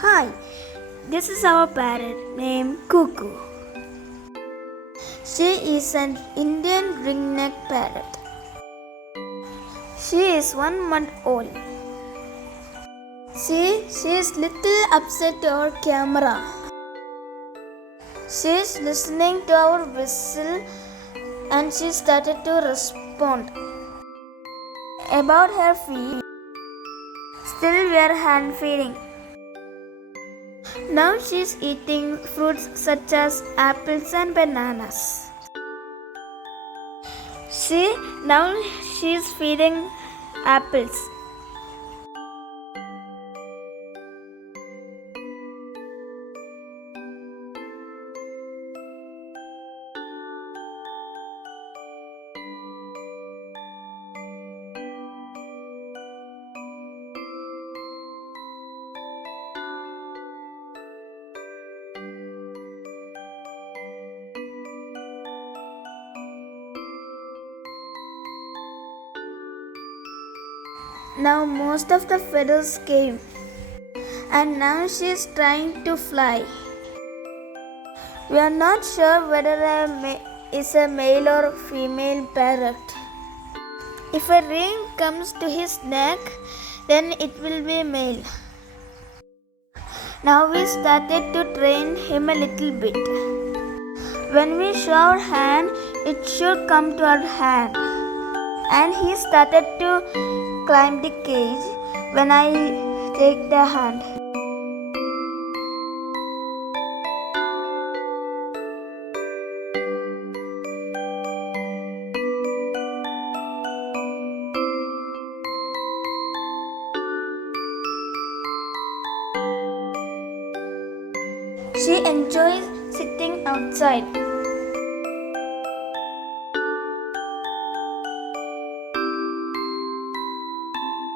Hi, this is our parrot named Cuckoo. She is an Indian ringneck parrot. She is 1 month old. She is little upset to our camera. She is listening to our whistle and she started to respond. About her feet, still we are hand feeding. Now she is eating fruits such as apples and bananas. Now she is feeding apples. Now most of the feathers came and now she is trying to fly. We are not sure whether is a male or female parrot. If a ring comes to his neck, then it will be male. Now we started to train him a little bit. When we show our hand, it should come to our hand. And he started to climb the cage when I take the hand. She enjoys sitting outside.